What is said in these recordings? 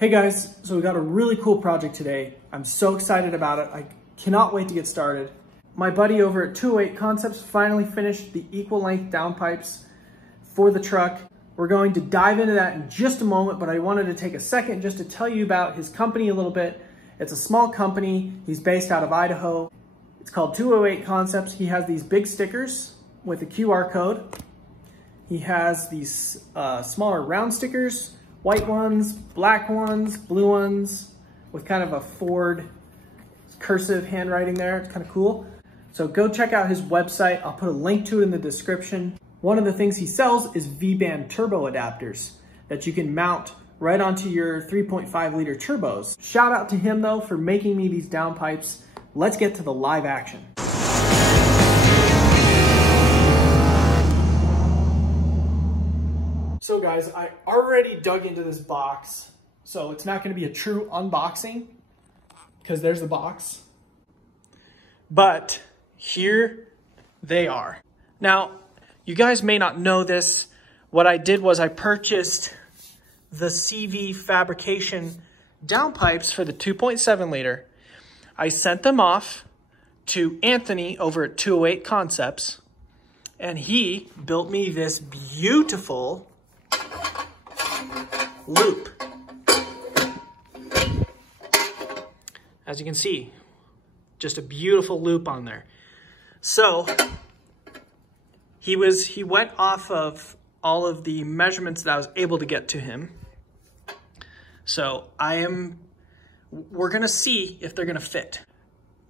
Hey guys, so we got a really cool project today. I'm so excited about it. I cannot wait to get started. My buddy over at 208 Concepts finally finished the equal length downpipes for the truck. We're going to dive into that in just a moment, but I wanted to take a second just to tell you about his company a little bit. It's a small company. He's based out of Idaho. It's called 208 Concepts. He has these big stickers with a QR code. He has these smaller round stickers, white ones, black ones, blue ones, with kind of a Ford cursive handwriting there. It's kind of cool. So go check out his website. I'll put a link to it in the description. One of the things he sells is V-band turbo adapters that you can mount right onto your 3.5 liter turbos. Shout out to him though for making me these downpipes. Let's get to the live action. So guys, I already dug into this box, so it's not going to be a true unboxing because there's the box. But here they are. Now, you guys may not know this. What I did was I purchased the CV fabrication downpipes for the 2.7 liter. I sent them off to Anthony over at 208 Concepts, and he built me this beautiful loop. As you can see, just a beautiful loop on there. So he went off of all of the measurements that I was able to get to him. So we're gonna see if they're gonna fit.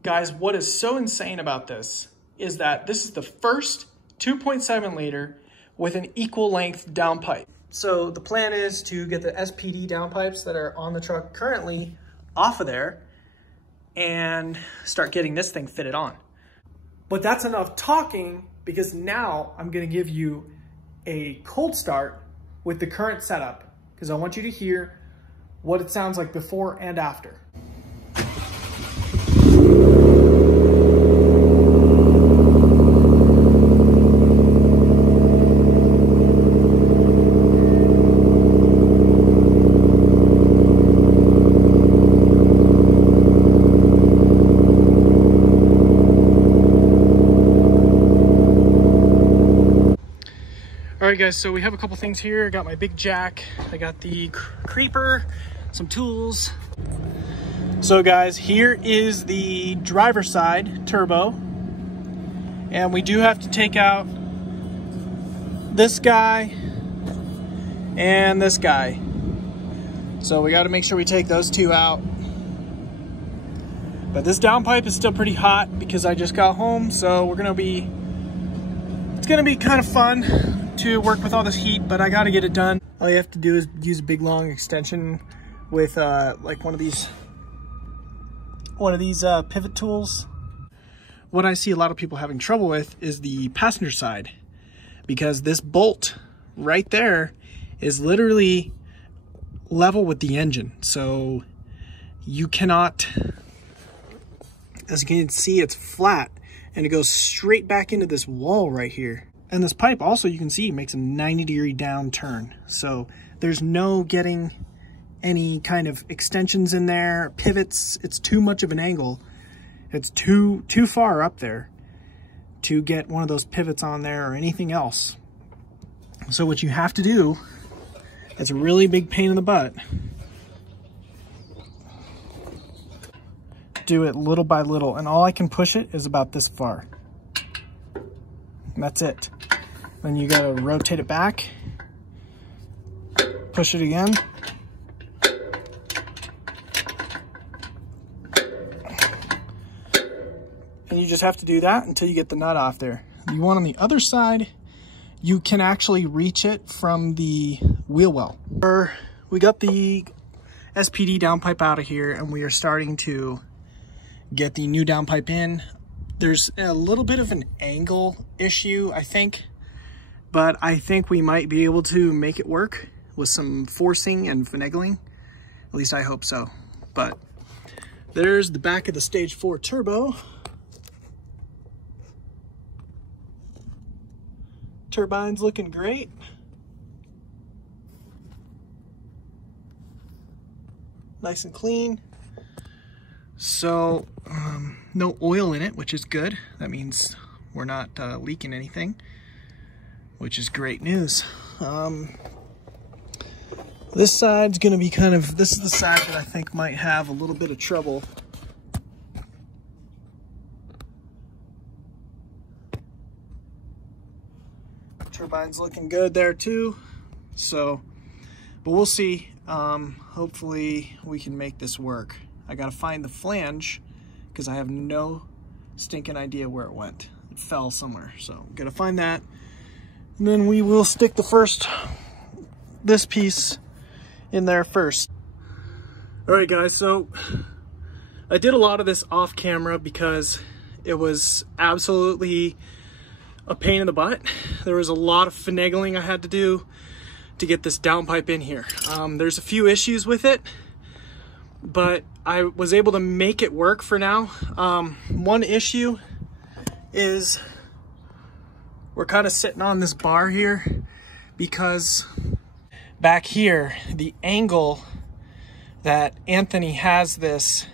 Guys, what is so insane about this is that this is the first 2.7 liter with an equal length downpipe. So the plan is to get the SPD downpipes that are on the truck currently off of there and start getting this thing fitted on. But that's enough talking, because now I'm gonna give you a cold start with the current setup, because I want you to hear what it sounds like before and after. All right guys, so we have a couple things here. I got my big jack, I got the creeper, some tools. So guys, here is the driver's side turbo. And we do have to take out this guy and this guy. So we got to make sure we take those two out. But this downpipe is still pretty hot because I just got home, so it's gonna be kind of fun to work with all this heat, but I got to get it done. All you have to do is use a big long extension with like one of these pivot tools. What I see a lot of people having trouble with is the passenger side, because this bolt right there is literally level with the engine. So you cannot, as you can see, it's flat and it goes straight back into this wall right here. And this pipe also, you can see, makes a 90-degree down turn. So there's no getting any kind of extensions in there, pivots. It's too much of an angle. It's too far up there to get one of those pivots on there or anything else. So what you have to do, it's a really big pain in the butt, do it little by little. And all I can push it is about this far. And that's it. Then you gotta rotate it back, push it again. And you just have to do that until you get the nut off there. You want on the other side, you can actually reach it from the wheel well. We got the SPD downpipe out of here and we are starting to get the new downpipe in. There's a little bit of an angle issue, I think, but I think we might be able to make it work with some forcing and finagling. At least I hope so. But there's the back of the Stage 4 turbo. Turbine's looking great. nice and clean. So no oil in it, which is good. That means we're not leaking anything, which is great news. This side's gonna be this is the side that I think might have a little bit of trouble. Turbine's looking good there too. So, but we'll see. Hopefully we can make this work. I gotta find the flange because I have no stinking idea where it went. It fell somewhere, so gotta find that. And then we will stick this piece in there first. All right, guys, so I did a lot of this off camera because it was absolutely a pain in the butt. There was a lot of finagling I had to do to get this downpipe in here. There's a few issues with it, but I was able to make it work for now. One issue is we're kind of sitting on this bar here because back here, the angle that Anthony has this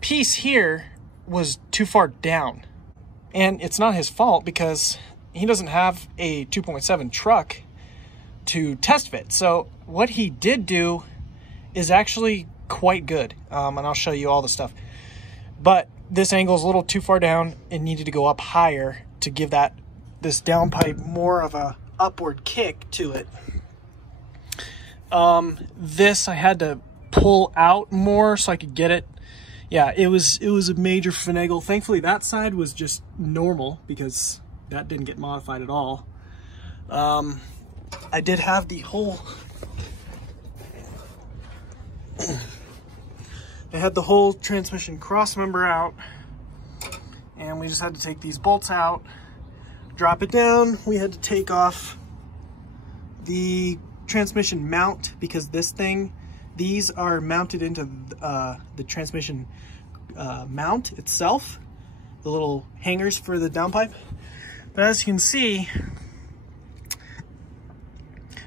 piece here was too far down. And it's not his fault because he doesn't have a 2.7 truck to test fit. So what he did do is actually quite good. And I'll show you all the stuff. But this angle is a little too far down and needed to go up higher to give this downpipe more of a upward kick to it. This I had to pull out more so I could get it. Yeah, it was a major finagle. Thankfully that side was just normal because that didn't get modified at all. I did have the whole I had the whole transmission cross member out, and we just had to take these bolts out, drop it down. We had to take off the transmission mount because these are mounted into the transmission mount itself, the little hangers for the downpipe. But as you can see,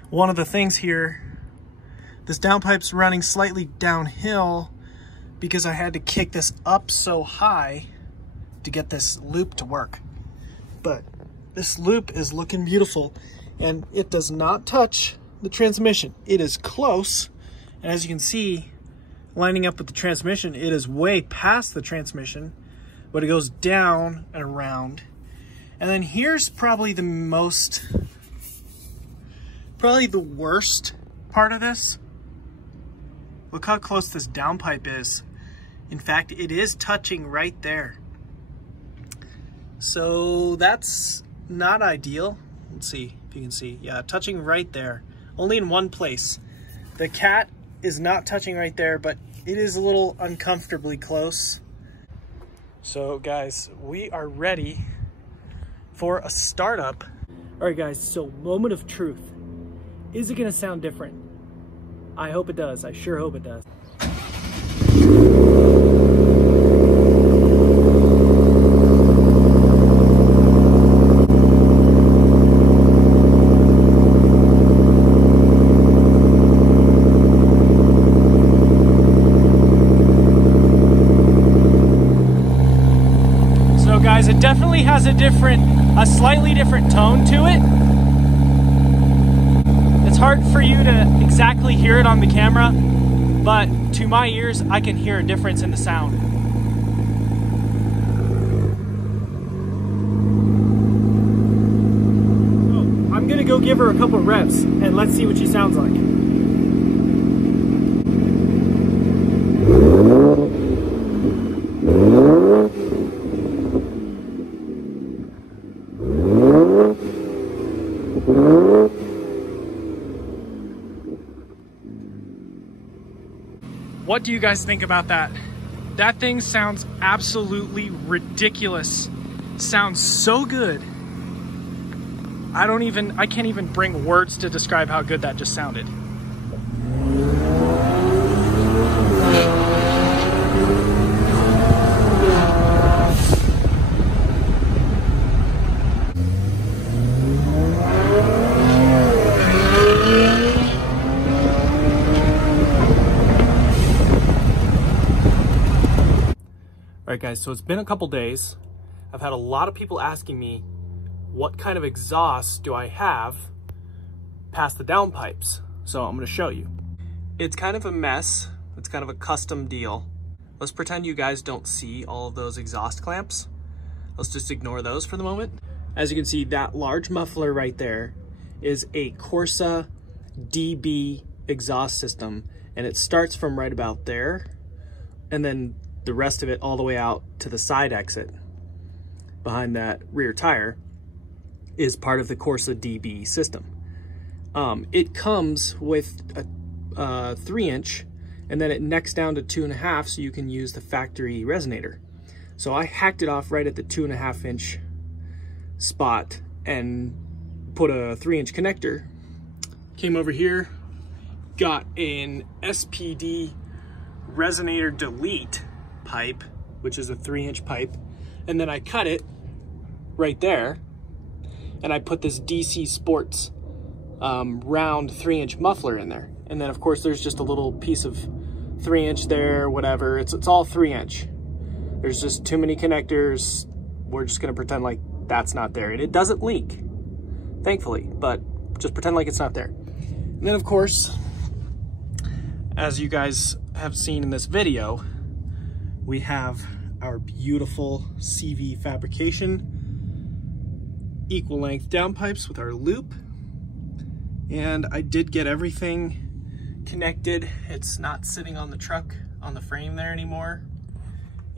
one of the things here, this downpipe's running slightly downhill because I had to kick this up so high to get this loop to work. But this loop is looking beautiful, and it does not touch the transmission. It is close, and as you can see, lining up with the transmission, it is way past the transmission, but it goes down and around. And then here's probably the worst part of this. Look how close this downpipe is. In fact, it is touching right there. So that's not ideal. Let's see if you can see. Yeah, touching right there. Only in one place. The cat is not touching right there, but it is a little uncomfortably close. So guys, we are ready for a startup. All right guys, so moment of truth. Is it gonna sound different? I hope it does. I sure hope it does. So guys, it definitely has a slightly different tone to it. It's hard for you to exactly hear it on the camera, but to my ears, I can hear a difference in the sound. So, I'm gonna go give her a couple reps and let's see what she sounds like. What do you guys think about that? That thing sounds absolutely ridiculous. Sounds so good. I can't even bring words to describe how good that just sounded. right, guys, so it's been a couple days. I've had a lot of people asking me, what kind of exhaust do I have past the downpipes? So I'm gonna show you. It's kind of a mess. It's kind of a custom deal. Let's pretend you guys don't see all of those exhaust clamps. Let's just ignore those for the moment. As you can see, that large muffler right there is a Corsa DB exhaust system, and it starts from right about there, and then the rest of it all the way out to the side exit behind that rear tire is part of the Corsa DB system. It comes with a 3-inch, and then it necks down to 2.5, so you can use the factory resonator. So I hacked it off right at the 2.5-inch spot and put a 3-inch connector. Came over here, got an SPD resonator delete pipe, which is a 3-inch pipe, and then I cut it right there, and I put this DC Sports round 3-inch muffler in there. And then of course there's just a little piece of 3-inch there, whatever. It's all 3-inch. There's just too many connectors. We're just gonna pretend like that's not there. And it doesn't leak, thankfully, but just pretend like it's not there. And then of course, as you guys have seen in this video, we have our beautiful CV fabrication equal length downpipes with our loop. And I did get everything connected. It's not sitting on the truck, on the frame there anymore.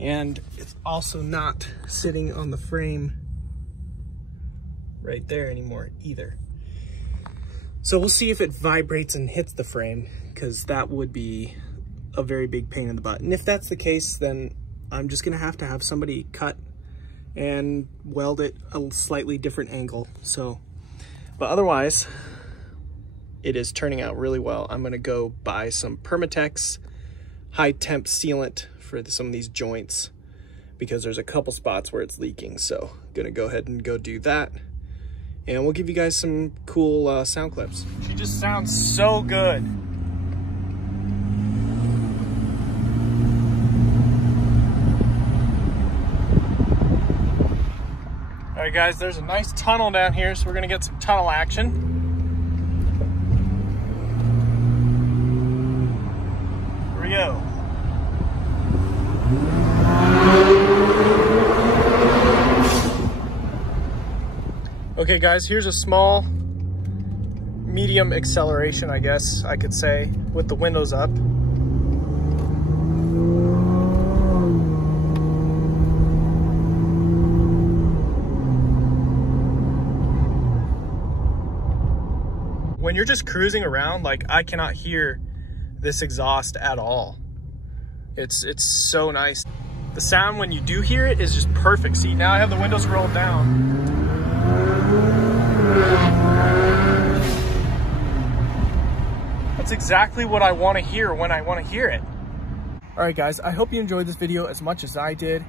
And it's also not sitting on the frame right there anymore either. So we'll see if it vibrates and hits the frame, because that would be a very big pain in the butt. And if that's the case, then I'm just gonna have to have somebody cut and weld it a slightly different angle. So, but otherwise, it is turning out really well. I'm gonna go buy some Permatex high temp sealant for some of these joints, because there's a couple spots where it's leaking. So gonna go ahead and go do that. And we'll give you guys some cool sound clips. She just sounds so good. All right, guys, there's a nice tunnel down here, so we're gonna get some tunnel action. Here we go. Okay, guys, here's a small, medium acceleration, I guess I could say, with the windows up. When you're just cruising around, like, I cannot hear this exhaust at all. It's so nice. The sound when you do hear it is just perfect. See, now I have the windows rolled down. That's exactly what I want to hear when I want to hear it. All right, guys, I hope you enjoyed this video as much as I did.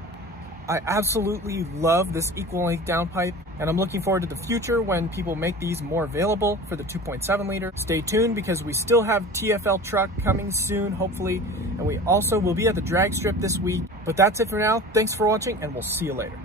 I absolutely love this equal length downpipe, and I'm looking forward to the future when people make these more available for the 2.7 liter. Stay tuned, because we still have TFL truck coming soon, hopefully, and we also will be at the drag strip this week. But that's it for now. Thanks for watching, and we'll see you later.